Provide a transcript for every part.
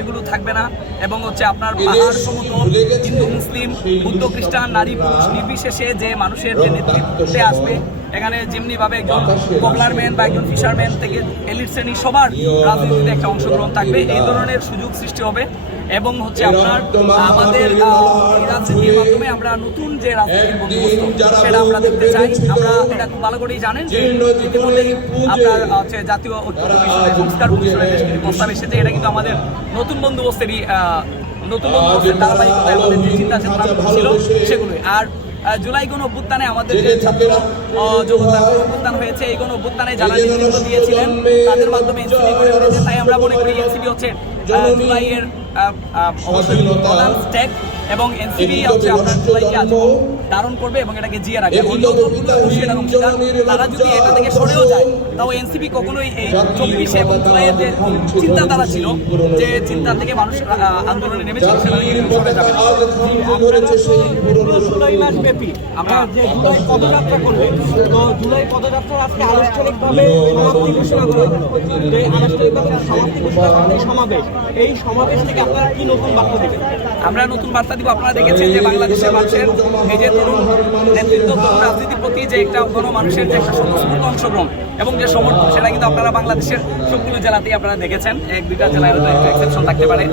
এগুলো থাকবে না এবং হচ্ছে আপনার পাহাড় সমতল হিন্দু মুসলিম বুদ্ধ খ্রিস্টান নারী পুরুষ নির্বিশেষে যে মানুষের যে নেতৃত্বে আসবে এখানে যেমনিভাবে একজন কবলারম্যান বা একজন ফিশারম্যান থেকে এলিট শ্রেণী সবার রাজনীতিতে একটা অংশগ্রহণ থাকবে, এই ধরনের সুযোগ সৃষ্টি হবে। এবং হচ্ছে আপনার আমাদের এই রাজনীতির মাধ্যমে আমরা নতুন যে রাজনীতির বন্দোবস্ত সেটা আমরা দেখতে চাই। আমরা এটা খুব ভালো করেই জানেন যে ইতিমধ্যেই আপনার হচ্ছে জাতীয় ঐক্য কমিশনের সংস্কার কমিশনের বেশ কিছু প্রস্তাব এসেছে। এটা কিন্তু আমাদের নতুন বন্দোবস্তেরই ধারাবাহিকতায় আমাদের যে চিন্তা চেতনা ছিল সেগুলোই। আর জুলাই গণ অভ্যুত্থানে আমাদের যে ছাত্র অভ্যুত্থান হয়েছে, এই গণ অভ্যুত্থানে যারা নেতৃত্ব দিয়েছিলেন তাদের মাধ্যমে এনসিপি গড়ে উঠেছে। তাই আমরা মনে করি এনসিপি হচ্ছে জুলাইয়ের অবশ্যই প্রধান স্টেক এবং এনসিপি হচ্ছে আপনার জুলাইকে আজীবন ধারণ করবে এবং এটাকে জিয়ে রাখবে। অন্য দলগুলো অবশ্যই এটার অংশীদার, তারা যদি এটা থেকে সরেও যায় তাও এনসিপি কখনোই এই 24 এবং জুলাইয়ের যে চিন্তাধারা ছিল, যে চিন্তা থেকে মানুষ আন্দোলনে নেমেছিল সেটা থেকে সরে যাবে। জুলাই মাস ব্যাপী আমরা যে জুলাই পদযাত্রা করবে, তো জুলাই পদযাত্রার আজকে আনুষ্ঠানিকভাবে সমাপ্তি ঘোষণা করা হলো। যে আনুষ্ঠানিকভাবে সমাপ্তি ঘোষণা করা এই সমাবেশ, এই সমাবেশ থেকে আপনারা কি নতুন বার্তা দেবেন? আমরা নতুন বার্তা দিব। আপনারা দেখেছেন যে বাংলাদেশের মানুষের এই যে তরুণ নেতৃত্ব, তরুণ রাজনীতির প্রতি যে একটা কোনো মানুষের যে একটা স্বতঃস্ফূর্ত অংশগ্রহণ এবং যে সমর্থন, সেটা কিন্তু আপনারা বাংলাদেশের সবগুলো জেলাতেই আপনারা দেখেছেন। এক দুইটা জেলায় হয়তো এক্সেপশন থাকতে পারে।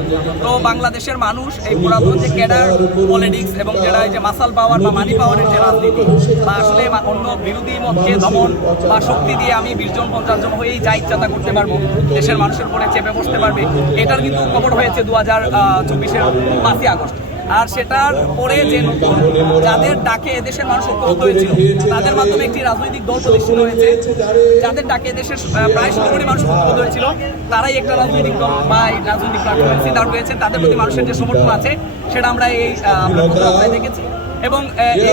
তো বাংলাদেশের মানুষ এই পুরাতন যে ক্যাডার পলিটিক্স এবং ক্যাডার যে মাসাল পাওয়ার বা মানি পাওয়ারের যে রাজনীতি বা আসলে অন্য বিরোধী মতকে দমন বা শক্তি দিয়ে আমি 20 জন 50 জন হয়েই যা ইচ্ছাটা করতে পারবো, দেশের মানুষের উপরে চেপে বসতে পারবে, এটার কিন্তু খবর হয়েছে 2024-এর 5ই আগস্ট। আর সেটার পরে যে নতুন যাদের ডাকে এদেশের মানুষ ঐক্যবদ্ধ হয়েছিল তাদের মাধ্যমে একটি রাজনৈতিক দল প্রতিষ্ঠিত হয়েছে, যাদের ডাকে দেশের প্রায় 100 কোটি মানুষ ঐক্যবদ্ধ হয়েছিল, তারাই একটা রাজনৈতিক দল বা এই রাজনৈতিক প্ল্যাটফর্মে সিদ্ধান্ত হয়েছে। তাদের প্রতি মানুষের যে সমর্থন আছে সেটা আমরা এই দেখেছি এবং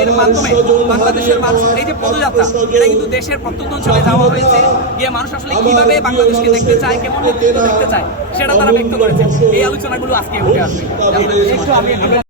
এর মাধ্যমে বাংলাদেশের মানুষ এই যে পদযাত্রা, এটা কিন্তু দেশের প্রত্যন্ত অঞ্চলে যাওয়া হয়েছে, গিয়ে মানুষ আসলে কিভাবে বাংলাদেশকে দেখতে চায়, কেমন নেতৃত্ব দেখতে চায় সেটা তারা ব্যক্ত করেছে। এই আলোচনাগুলো আজকে উঠে আসবে।